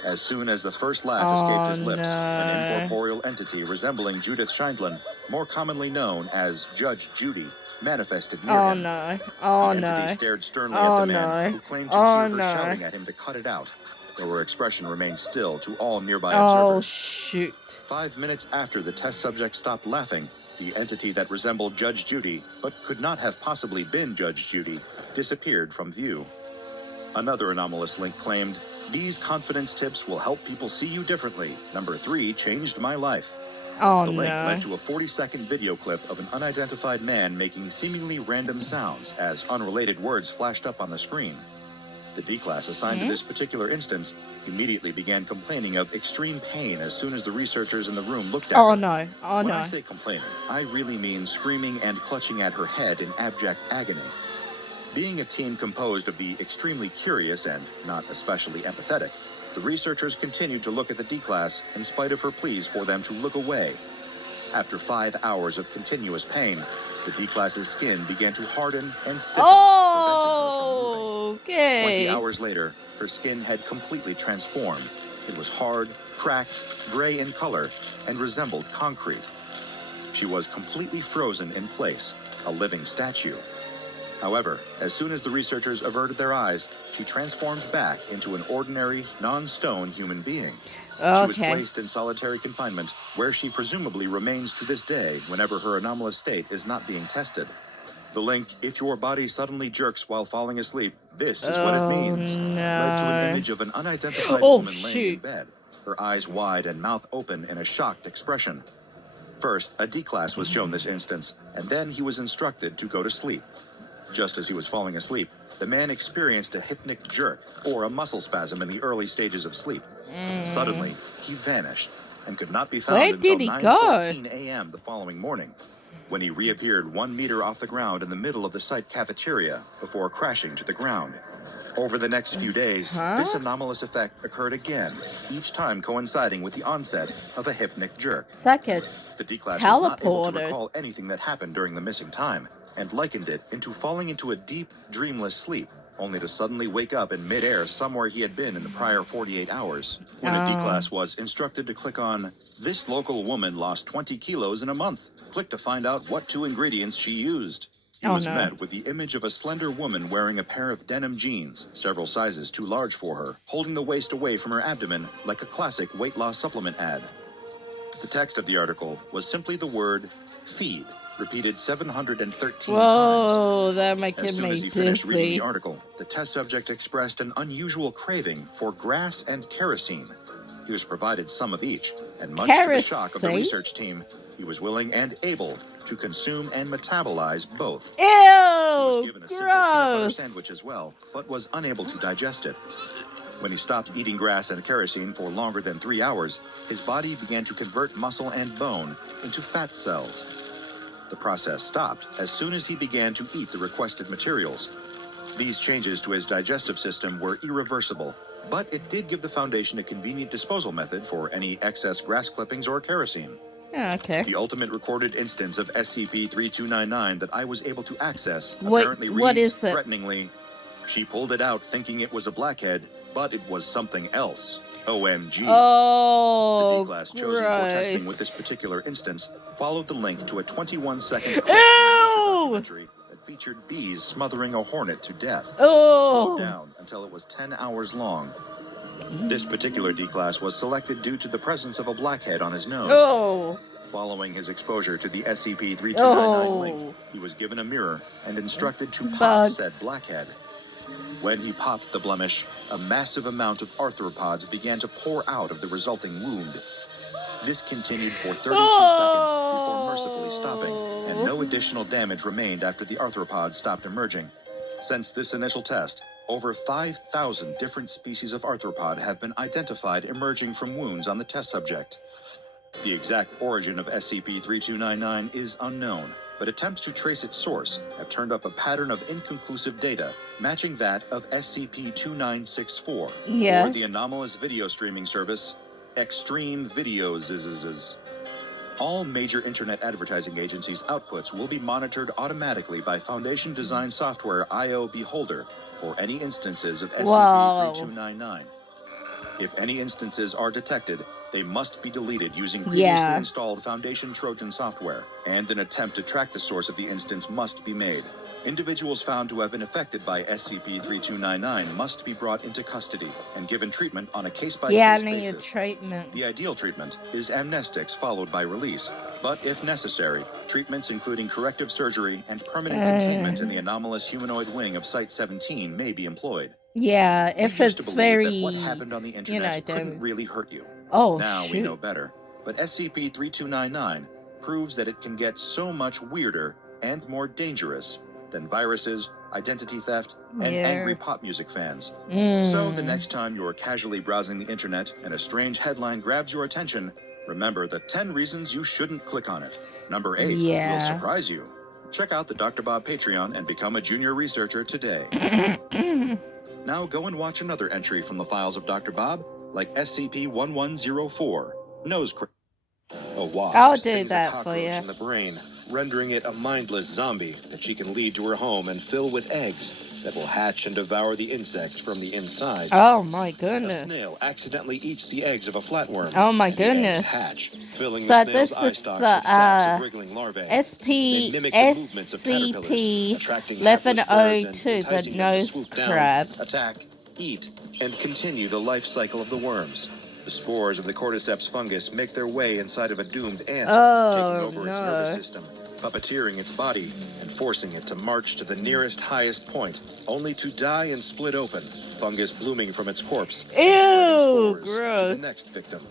As soon as the first laugh escaped his lips, an incorporeal entity resembling Judith Scheindlin, more commonly known as Judge Judy, manifested near him. The entity stared sternly at the man, who claimed to hear her shouting at him to cut it out, though her expression remained still to all nearby observers. 5 minutes after the test subject stopped laughing, the entity that resembled Judge Judy, but could not have possibly been Judge Judy, disappeared from view. Another anomalous link claimed, "These confidence tips will help people see you differently. Number 3 changed my life." The link led to a 40-second video clip of an unidentified man making seemingly random sounds as unrelated words flashed up on the screen. The D-class assigned to this particular instance immediately began complaining of extreme pain as soon as the researchers in the room looked at her. When I say complaining, I really mean screaming and clutching at her head in abject agony. Being a team composed of the extremely curious and not especially empathetic, the researchers continued to look at the D-class in spite of her pleas for them to look away. After 5 hours of continuous pain, the D-class's skin began to harden and stiffen, preventing her from moving. 20 hours hours later, her skin had completely transformed. It was hard, cracked, gray in color, and resembled concrete. She was completely frozen in place, a living statue. However, as soon as the researchers averted their eyes, she transformed back into an ordinary, non-stone human being. Okay. She was placed in solitary confinement, where she presumably remains to this day whenever her anomalous state is not being tested. The link, "If your body suddenly jerks while falling asleep, this is what it means," led to an image of an unidentified woman laying in bed, her eyes wide and mouth open in a shocked expression. First, a D-class was shown this instance, and then he was instructed to go to sleep. Just as he was falling asleep, the man experienced a hypnic jerk, or a muscle spasm in the early stages of sleep. Suddenly, he vanished, and could not be found until 9:14 a.m. the following morning, when he reappeared 1 meter off the ground in the middle of the site cafeteria before crashing to the ground. Over the next few days, this anomalous effect occurred again, each time coinciding with the onset of a hypnic jerk. The D-class was not able to recall anything that happened during the missing time, and likened it into falling into a deep, dreamless sleep, only to suddenly wake up in midair somewhere he had been in the prior 48 hours. When a D-class was instructed to click on, "This local woman lost 20 kilos in a month. Click to find out what 2 ingredients she used." He was met with the image of a slender woman wearing a pair of denim jeans, several sizes too large for her, holding the waist away from her abdomen like a classic weight loss supplement ad. The text of the article was simply the word "feed," repeated 713 times. That might As soon as he finished reading the article, the test subject expressed an unusual craving for grass and kerosene. He was provided some of each, and much to the shock of the research team, he was willing and able to consume and metabolize both. Ew, he was given a simple peanut butter sandwich as well, but was unable to digest it. When he stopped eating grass and kerosene for longer than 3 hours, his body began to convert muscle and bone into fat cells. The process stopped as soon as he began to eat the requested materials. These changes to his digestive system were irreversible, but it did give the Foundation a convenient disposal method for any excess grass clippings or kerosene. The ultimate recorded instance of SCP-3299 that I was able to access apparently reads threateningly, "She pulled it out thinking it was a blackhead, but it was something else. OMG. The D-class chosen for testing with this particular instance followed the link to a 21-second clip documentary that featured bees smothering a hornet to death. Slowed down until it was 10 hours long. This particular D-class was selected due to the presence of a blackhead on his nose. Following his exposure to the SCP-3299 link, he was given a mirror and instructed to pop said blackhead. When he popped the blemish, a massive amount of arthropods began to pour out of the resulting wound. This continued for 32 seconds before mercifully stopping, and no additional damage remained after the arthropods stopped emerging. Since this initial test, over 5,000 different species of arthropod have been identified emerging from wounds on the test subject. The exact origin of SCP-3299 is unknown, but attempts to trace its source have turned up a pattern of inconclusive data matching that of SCP-2964, or the anomalous video streaming service Extreme Videos. All major internet advertising agencies' outputs will be monitored automatically by Foundation design software IO Beholder for any instances of SCP-3299. If any instances are detected, they must be deleted using previously installed Foundation Trojan software, and an attempt to track the source of the instance must be made. Individuals found to have been affected by SCP-3299 must be brought into custody and given treatment on a case-by-case basis. The ideal treatment is amnestics followed by release, but if necessary, treatments including corrective surgery and permanent containment in the anomalous humanoid wing of Site-17 may be employed. If it's very, that what happened on the internet couldn't really hurt you. Now we know better, but SCP-3299 proves that it can get so much weirder and more dangerous than viruses, identity theft, and angry pop music fans. So the next time you're casually browsing the internet and a strange headline grabs your attention, remember the 10 reasons you shouldn't click on it. Number 8 will surprise you. Check out the Dr. Bob Patreon and become a junior researcher today. Now go and watch another entry from the files of Dr. Bob, like SCP-1104, Nose Crack. A wasp stings a cockroach in the brain, rendering it a mindless zombie that she can lead to her home and fill with eggs. that will hatch and devour the insect from the inside. Oh my goodness. A snail accidentally eats the eggs of a flatworm. Oh my and goodness. The eggs hatch, filling So the snail's this eye is stalks with sacks of wriggling larvae. They mimic the movements of caterpillars, SCP attracting hapless birds and 1102, the enticing them to nose swoop crab. down, attack, eat, and continue the life cycle of the worms. The spores of the cordyceps fungus make their way inside of a doomed ant, taking over its nervous system, puppeteering its body, and forcing it to march to the nearest highest point, only to die and split open, fungus blooming from its corpse, Ew, gross. To gross. the next victim.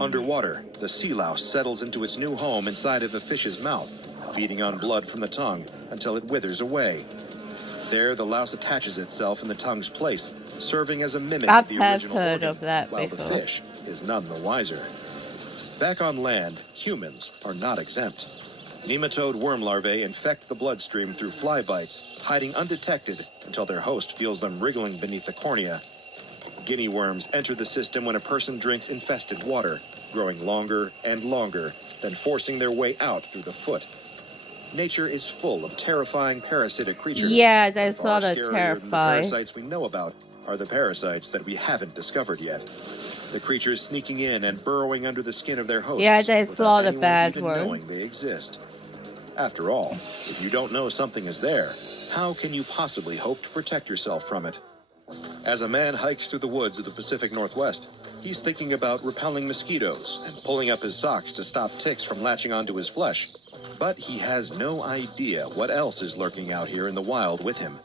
Underwater, the sea louse settles into its new home inside of the fish's mouth, feeding on blood from the tongue until it withers away. There, the louse attaches itself in the tongue's place, serving as a mimic of the original heard organ, of that while before. the fish is none the wiser. Back on land, humans are not exempt. Nematode worm larvae infect the bloodstream through fly bites, hiding undetected until their host feels them wriggling beneath the cornea. Guinea worms enter the system when a person drinks infested water, growing longer and longer, then forcing their way out through the foot. Nature is full of terrifying parasitic creatures. Yeah, they're sort of Far scarier than the terrifying. parasites we know about are the parasites that we haven't discovered yet. The creatures sneaking in and burrowing under the skin of their hosts. Yeah, they saw the anyone bad even ones. knowing they exist. After all, if you don't know something is there, how can you possibly hope to protect yourself from it? As a man hikes through the woods of the Pacific Northwest, he's thinking about repelling mosquitoes and pulling up his socks to stop ticks from latching onto his flesh. But he has no idea what else is lurking out here in the wild with him.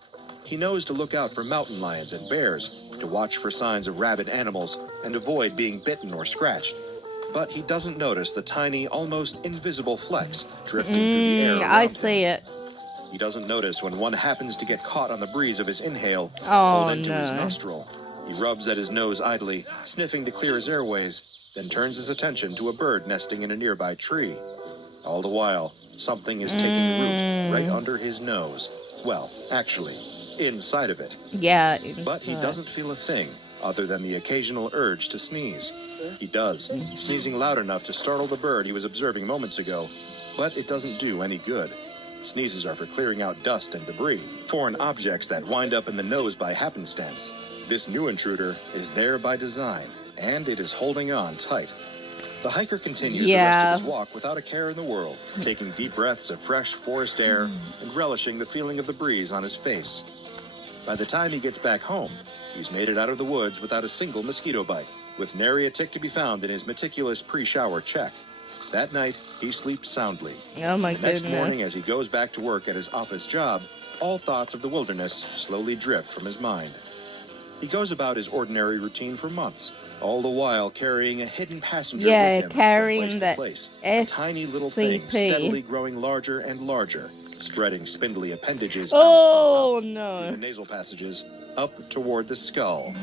He knows to look out for mountain lions and bears, to watch for signs of rabid animals, and avoid being bitten or scratched. But he doesn't notice the tiny, almost invisible flecks drifting through the air around I him. see it. He doesn't notice when one happens to get caught on the breeze of his inhale, Oh, pulled into his no. nostril. He rubs at his nose idly, sniffing to clear his airways, then turns his attention to a bird nesting in a nearby tree. All the while, something is taking root right under his nose. Well, actually, inside of it. Yeah. But he doesn't feel a thing, other than the occasional urge to sneeze. He does, sneezing loud enough to startle the bird he was observing moments ago, but it doesn't do any good. Sneezes are for clearing out dust and debris, foreign objects that wind up in the nose by happenstance. This new intruder is there by design, and it is holding on tight. The hiker continues the rest of his walk without a care in the world, taking deep breaths of fresh forest air and relishing the feeling of the breeze on his face. By the time he gets back home, he's made it out of the woods without a single mosquito bite, with nary a tick to be found in his meticulous pre-shower check. That night, he sleeps soundly. Oh my The next goodness. morning, as he goes back to work at his office job, all thoughts of the wilderness slowly drift from his mind. He goes about his ordinary routine for months, all the while carrying a hidden passenger with him carrying from that place to place. A tiny little thing SCP. steadily growing larger and larger, spreading spindly appendages Oh out through no. the nasal passages up toward the skull.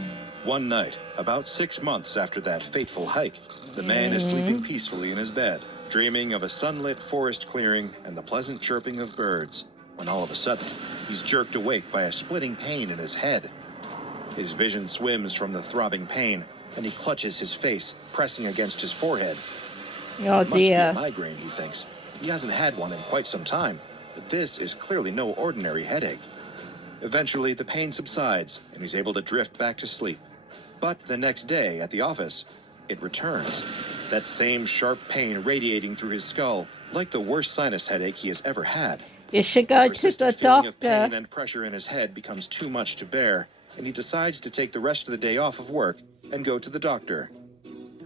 One night, about 6 months after that fateful hike, the man is sleeping peacefully in his bed, dreaming of a sunlit forest clearing and the pleasant chirping of birds, when all of a sudden, he's jerked awake by a splitting pain in his head. His vision swims from the throbbing pain, and he clutches his face, pressing against his forehead. Oh Must be dear. a migraine, he thinks. He hasn't had one in quite some time, but this is clearly no ordinary headache. Eventually, the pain subsides, and he's able to drift back to sleep. But the next day, at the office, it returns. That same sharp pain radiating through his skull, like the worst sinus headache he has ever had. You should go to the Persistent feeling of pain doctor. and pressure in his head becomes too much to bear, and he decides to take the rest of the day off of work and go to the doctor.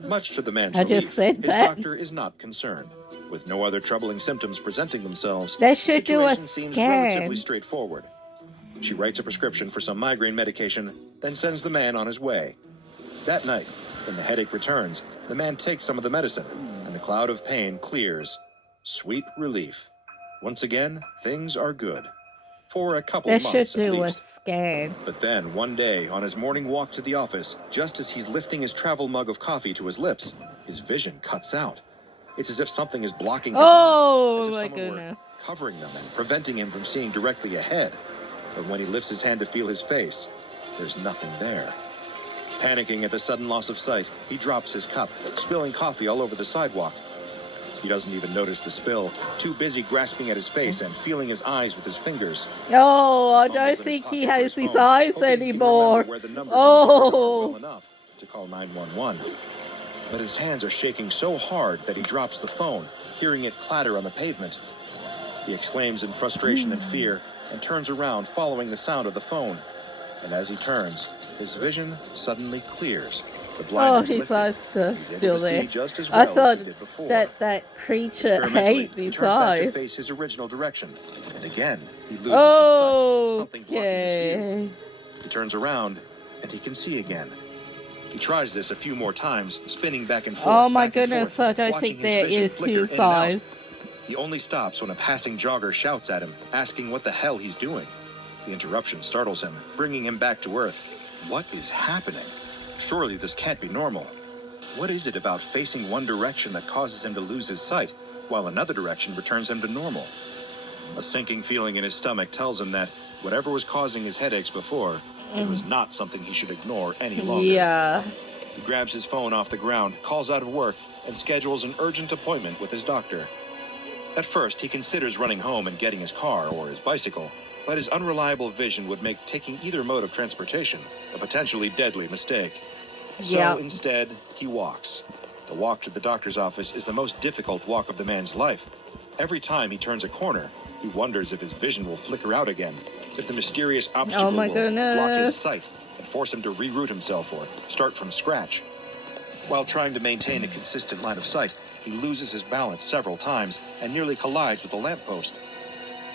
Much to the man's I relief, just said his that. doctor is not concerned. With no other troubling symptoms presenting themselves, They the should do a situation seems scan. relatively straightforward. She writes a prescription for some migraine medication, then sends the man on his way. That night, when the headache returns, the man takes some of the medicine, and the cloud of pain clears. Sweet relief. Once again, things are good. For a couple They months should at do a least. scan. But then, one day, on his morning walk to the office, just as he's lifting his travel mug of coffee to his lips, his vision cuts out. It's as if something is blocking his eyes, Oh as if my someone were goodness. covering them and preventing him from seeing directly ahead. But when he lifts his hand to feel his face, there's nothing there. Panicking at the sudden loss of sight, he drops his cup, spilling coffee all over the sidewalk. He doesn't even notice the spill, too busy grasping at his face and feeling his eyes with his fingers. Oh, I don't think he has his eyes anymore. Oh, well enough to call 911. But his hands are shaking so hard that he drops the phone, hearing it clatter on the pavement. He exclaims in frustration and fear and turns around, following the sound of the phone. And as he turns, his vision suddenly clears. The blinders his eyes are still there. Just as I well thought as he did before. that creature hated He his turns back to eyes. face his original direction, and again he loses his sight, something blocking his view. He turns around, and he can see again. He tries this a few more times, spinning back and forth. Oh my goodness, I don't think there is his eyes. He only stops when a passing jogger shouts at him, asking what the hell he's doing. The interruption startles him, bringing him back to Earth. What is happening? Surely this can't be normal. What is it about facing one direction that causes him to lose his sight, while another direction returns him to normal? A sinking feeling in his stomach tells him that whatever was causing his headaches before, it was not something he should ignore any longer. Yeah. He grabs his phone off the ground, calls out of work, and schedules an urgent appointment with his doctor. At first, he considers running home and getting his car or his bicycle, but his unreliable vision would make taking either mode of transportation a potentially deadly mistake. So instead, he walks. The walk to the doctor's office is the most difficult walk of the man's life. Every time he turns a corner, he wonders if his vision will flicker out again, if the mysterious obstacle will block his sight and force him to reroute himself or start from scratch. While trying to maintain a consistent line of sight, he loses his balance several times and nearly collides with the lamppost.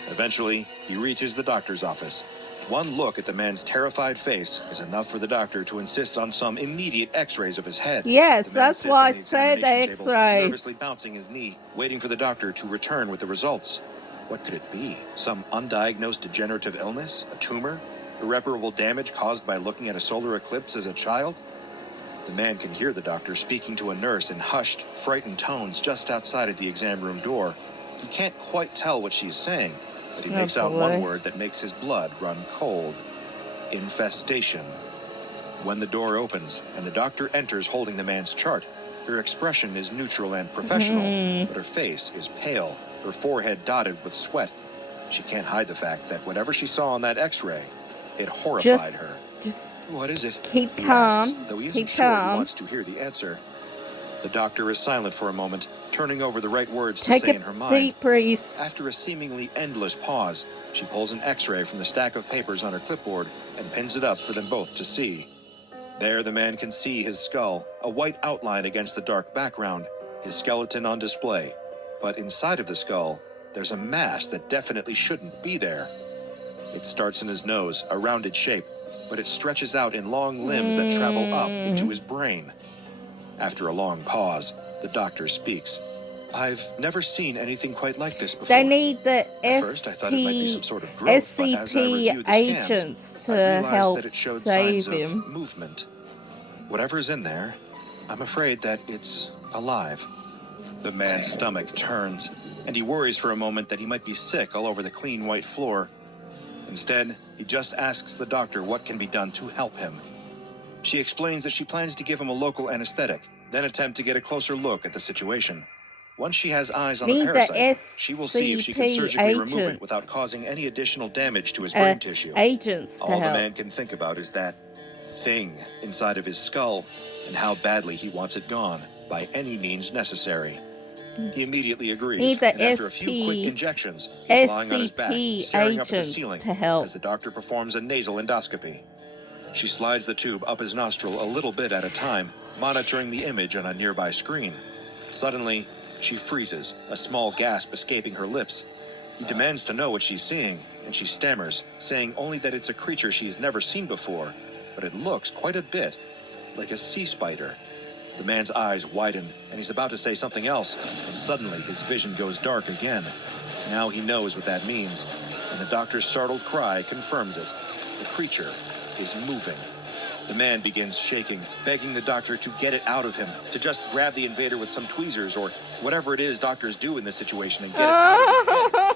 Eventually, he reaches the doctor's office. One look at the man's terrified face is enough for the doctor to insist on some immediate x-rays of his head. Yes, that's why I said the x-rays. Nervously bouncing his knee, waiting for the doctor to return with the results. What could it be? Some undiagnosed degenerative illness? A tumor? Irreparable damage caused by looking at a solar eclipse as a child? The man can hear the doctor speaking to a nurse in hushed, frightened tones just outside of the exam room door. He can't quite tell what she's saying, but he makes out one word that makes his blood run cold. Infestation. When the door opens and the doctor enters holding the man's chart, her expression is neutral and professional, but her face is pale, her forehead dotted with sweat. She can't hide the fact that whatever she saw on that x-ray, it horrified her. What is it? Keep calm. Though he isn't sure he wants to hear the answer. The doctor is silent for a moment, turning over the right words to say in her mind. Take a deep breath. After a seemingly endless pause, she pulls an x-ray from the stack of papers on her clipboard and pins it up for them both to see. There the man can see his skull, a white outline against the dark background, his skeleton on display. But inside of the skull, there's a mass that definitely shouldn't be there. It starts in his nose, a rounded shape, but it stretches out in long limbs that travel up into his brain. After a long pause, the doctor speaks. I've never seen anything quite like this before. They need the first, I thought it might be some sort of growth, SCP agents to help that it showed save signs him. of movement. Whatever's in there, I'm afraid that it's alive. The man's stomach turns, and he worries for a moment that he might be sick all over the clean white floor. Instead, he just asks the doctor what can be done to help him. She explains that she plans to give him a local anesthetic, then attempt to get a closer look at the situation. Once she has eyes on the parasite, she will see if she can surgically remove it without causing any additional damage to his brain tissue. All the man can think about is that thing inside of his skull and how badly he wants it gone by any means necessary. He immediately agrees, and after a few quick injections, he's lying on his back, staring up at the ceiling as the doctor performs a nasal endoscopy. She slides the tube up his nostril a little bit at a time, monitoring the image on a nearby screen. Suddenly, she freezes, a small gasp escaping her lips. He demands to know what she's seeing, and she stammers, saying only that it's a creature she's never seen before, but it looks quite a bit like a sea spider. The man's eyes widen, and he's about to say something else, and suddenly his vision goes dark again. Now he knows what that means, and the doctor's startled cry confirms it. The creature is moving. The man begins shaking, begging the doctor to get it out of him, to just grab the invader with some tweezers or whatever it is doctors do in this situation and get it out of his head.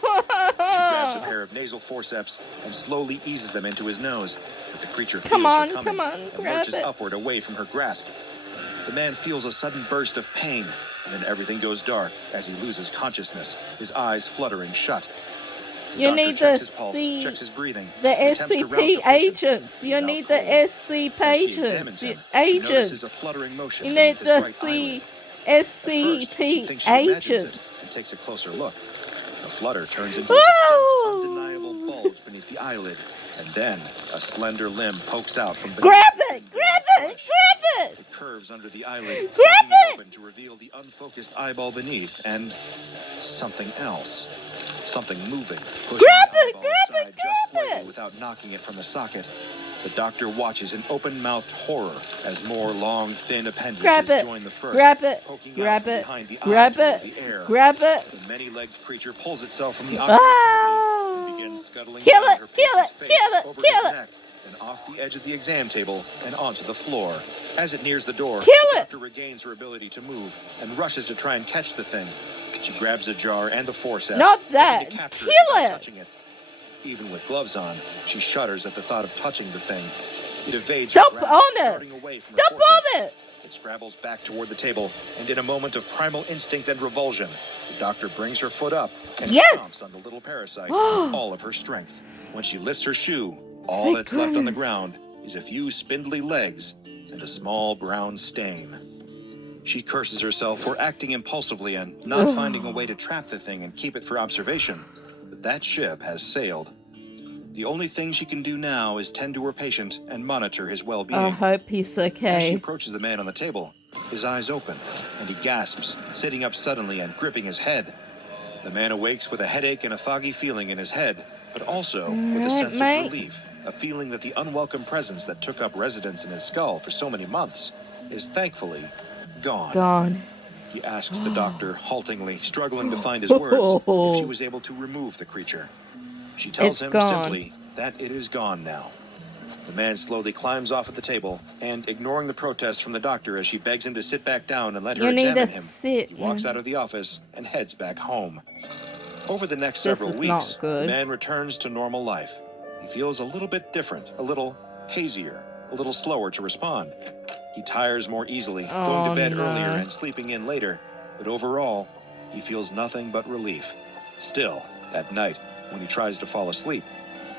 She grabs a pair of nasal forceps and slowly eases them into his nose, but the creature feels her coming and lurches upward away from her grasp. The man feels a sudden burst of pain, Then everything goes dark as he loses consciousness, his eyes fluttering shut. You need to see the SCP agents. You need the SC patients. Agents. You need to see SCP agents. And takes a closer look. The flutter turns into a distinct, undeniable bulge beneath the eyelid, and then a slender limb pokes out from beneath. Grab it! Grab it! Grab it! It curves under the eyelid, grab it! Open to reveal the unfocused eyeball beneath, and something else. Something moving. Grab it! Grab it! Grab it! Without knocking it from the socket. The doctor watches in open-mouthed horror as more long, thin appendages join the first. Grab it! Grab it! Grab it! Grab it! The many-legged creature pulls itself from the ocular and begins scuttling kill down it! her Kill it! face Kill it! over Kill his it! neck and off the edge of the exam table and onto the floor. As it nears the door, kill the it! doctor regains her ability to move and rushes to try and catch the thing. She grabs a jar and a forceps. Not that! Kill it! Even with gloves on, she shudders at the thought of touching the thing. It evades Stop her grasp, on it! Stop on it! It scrambles back toward the table, and in a moment of primal instinct and revulsion, the doctor brings her foot up and stomps on the little parasite with all of her strength. When she lifts her shoe, all that's left on the ground is a few spindly legs and a small brown stain. She curses herself for acting impulsively and not finding a way to trap the thing and keep it for observation. But that ship has sailed. The only thing she can do now is tend to her patient and monitor his well-being. I hope he's okay. As she approaches the man on the table, his eyes open, and he gasps, sitting up suddenly and gripping his head. The man awakes with a headache and a foggy feeling in his head, but also with a sense of relief, a feeling that the unwelcome presence that took up residence in his skull for so many months is thankfully gone. He asks the doctor, haltingly, struggling to find his words, if she was able to remove the creature. She tells him simply that it is gone now. The man slowly climbs off at the table, and ignoring the protests from the doctor as she begs him to sit back down and let her examine him, he walks out of the office and heads back home. Over the next several weeks, the man returns to normal life. He feels a little bit different, a little hazier, a little slower to respond. He tires more easily, going to bed earlier and sleeping in later, but overall, he feels nothing but relief. Still, at night, when he tries to fall asleep,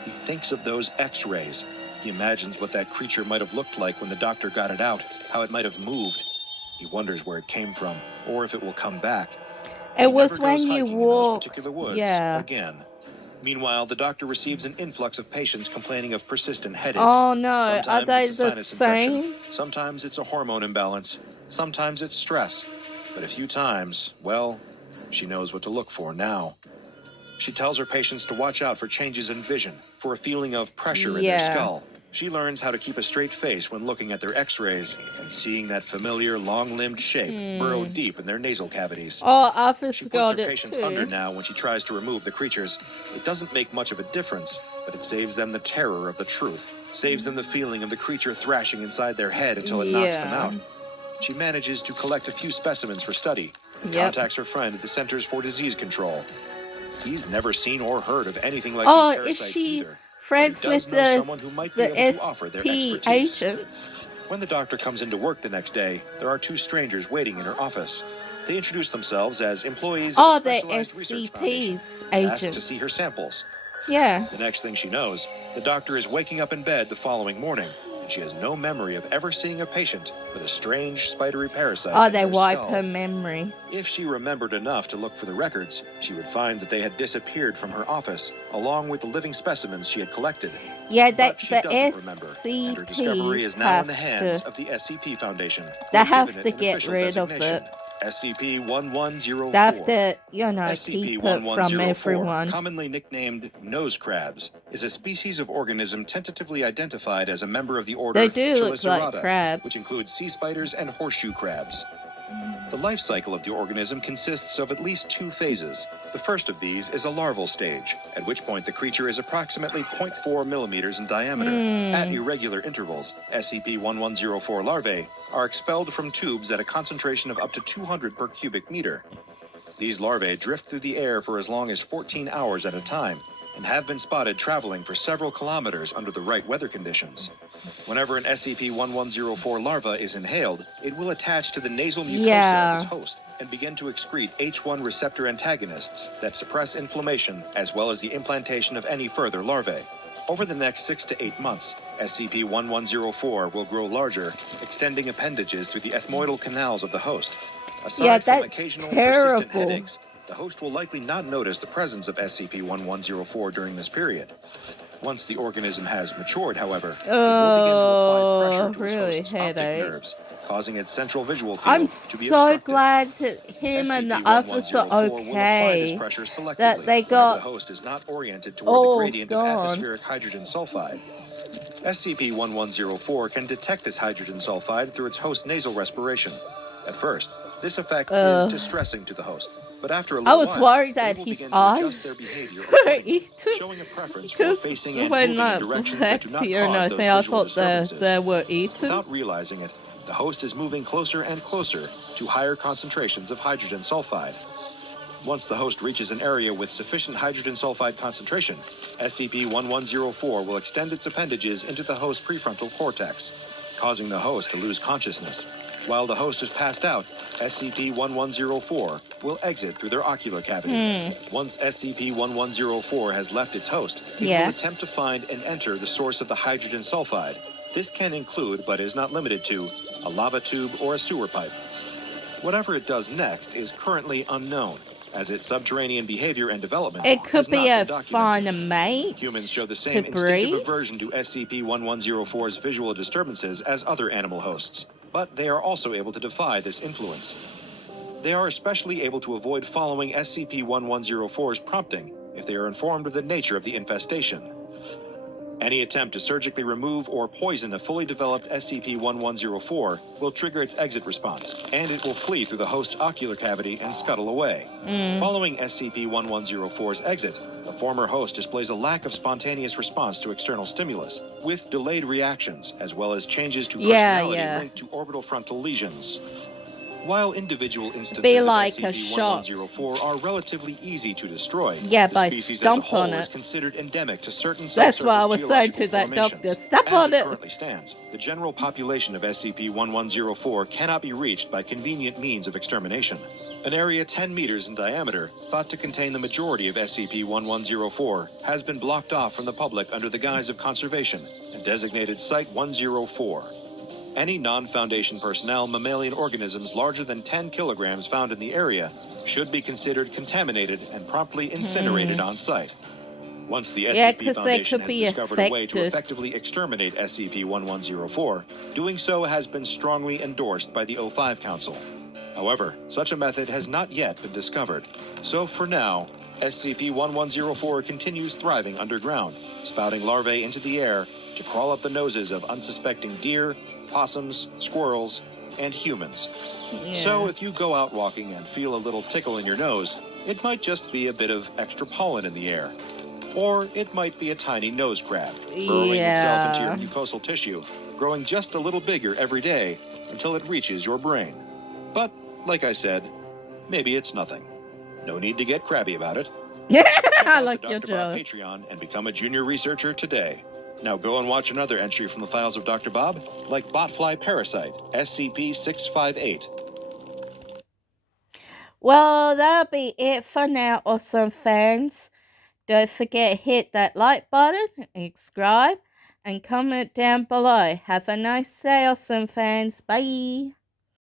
he thinks of those X-rays. He imagines what that creature might have looked like when the doctor got it out, how it might have moved. He wonders where it came from, or if it will come back. It was when you walk, again. Meanwhile, the doctor receives an influx of patients complaining of persistent headaches. Oh no, sometimes are they it's a the sinus same? infection. Sometimes it's a hormone imbalance. Sometimes it's stress. But a few times, well, she knows what to look for now. She tells her patients to watch out for changes in vision, for a feeling of pressure in their skull. She learns how to keep a straight face when looking at their X-rays and seeing that familiar long-limbed shape burrow deep in their nasal cavities. Oh, I've She puts her patients under now when she tries to remove the creatures. It doesn't make much of a difference, but it saves them the terror of the truth, saves them the feeling of the creature thrashing inside their head until it knocks them out. She manages to collect a few specimens for study and contacts her friend at the Centers for Disease Control. He's never seen or heard of anything like these parasites either. Friends with the SCP agents? When the doctor comes into work the next day, there are two strangers waiting in her office. They introduce themselves as employees of a specialized research foundation and ask to see her samples. The next thing she knows, the doctor is waking up in bed the following morning, and she has no memory of ever seeing a patient with a strange spidery parasite in they their wipe skull. her memory. If she remembered enough to look for the records, she would find that they had disappeared from her office, along with the living specimens she had collected. But she doesn't remember, and her discovery is now in the hands of the SCP Foundation. They have to get rid of it. SCP-1104. They have to, keep it from everyone. Commonly nicknamed nose crabs, is a species of organism tentatively identified as a member of the order They do look like Chelicerata, crabs. which includes sea spiders and horseshoe crabs. The life cycle of the organism consists of at least two phases. The first of these is a larval stage, at which point the creature is approximately 0.4 millimeters in diameter. At irregular intervals, SCP-1104 larvae are expelled from tubes at a concentration of up to 200 per cubic meter. These larvae drift through the air for as long as 14 hours at a time, and have been spotted traveling for several kilometers under the right weather conditions. Whenever an SCP-1104 larva is inhaled, it will attach to the nasal mucosa of its host and begin to excrete H1 receptor antagonists that suppress inflammation as well as the implantation of any further larvae. Over the next 6 to 8 months, SCP-1104 will grow larger, extending appendages through the ethmoidal canals of the host. Aside from occasional persistent headaches, the host will likely not notice the presence of SCP-1104 during this period. Once the organism has matured, however, it will begin to apply pressure to its host's optic nerves, causing its central visual field to be obstructed. I'm so glad that him and the others are okay. That they got the host is not oriented toward the gradient of atmospheric hydrogen sulfide. SCP-1104 can detect this hydrogen sulfide through its host's nasal respiration. At first, this effect is distressing to the host. But after a little while, worried that his eyes their behavior showing a preference for because facing and when moving in directions that do not cause those visual disturbances. they were eaten. Without realizing it, the host is moving closer and closer to higher concentrations of hydrogen sulfide. Once the host reaches an area with sufficient hydrogen sulfide concentration, SCP-1104 will extend its appendages into the host's prefrontal cortex, causing the host to lose consciousness. While the host is passed out, SCP-1104 will exit through their ocular cavity. Once SCP-1104 has left its host, it will attempt to find and enter the source of the hydrogen sulfide. This can include, but is not limited to, a lava tube or a sewer pipe. Whatever it does next is currently unknown, as its subterranean behavior and development has not been documented. Humans show the same instinctive aversion to SCP-1104's visual disturbances as other animal hosts, but they are also able to defy this influence. They are especially able to avoid following SCP-1104's prompting if they are informed of the nature of the infestation. Any attempt to surgically remove or poison a fully developed SCP-1104 will trigger its exit response, and it will flee through the host's ocular cavity and scuttle away. Following SCP-1104's exit, the former host displays a lack of spontaneous response to external stimulus, with delayed reactions, as well as changes to personality linked to orbital frontal lesions. While individual instances of SCP-1104 are relatively easy to destroy, the species as a whole is considered endemic to certain That's what I was saying to that doctor. Step on it. Currently stands, the general population of SCP-1104 cannot be reached by convenient means of extermination. An area 10 meters in diameter, thought to contain the majority of SCP-1104, has been blocked off from the public under the guise of conservation and designated Site 104. Any non-Foundation personnel mammalian organisms larger than 10 kilograms found in the area should be considered contaminated and promptly incinerated on site. Once the SCP Foundation has discovered a way to effectively exterminate SCP-1104, doing so has been strongly endorsed by the O5 Council. However, such a method has not yet been discovered. So for now, SCP-1104 continues thriving underground, spouting larvae into the air to crawl up the noses of unsuspecting deer, possums, squirrels, and humans. So if you go out walking and feel a little tickle in your nose, it might just be a bit of extra pollen in the air. Or it might be a tiny nose crab, burrowing itself into your mucosal tissue, growing just a little bigger every day until it reaches your brain. But, like I said, maybe it's nothing. No need to get crabby about it. I like your joke. Patreon and become a junior researcher today. Now go and watch another entry from the files of Dr. Bob, like Botfly Parasite, SCP-658. Well, that'll be it for now, awesome fans. Don't forget to hit that like button, subscribe, and comment down below. Have a nice day, awesome fans. Bye.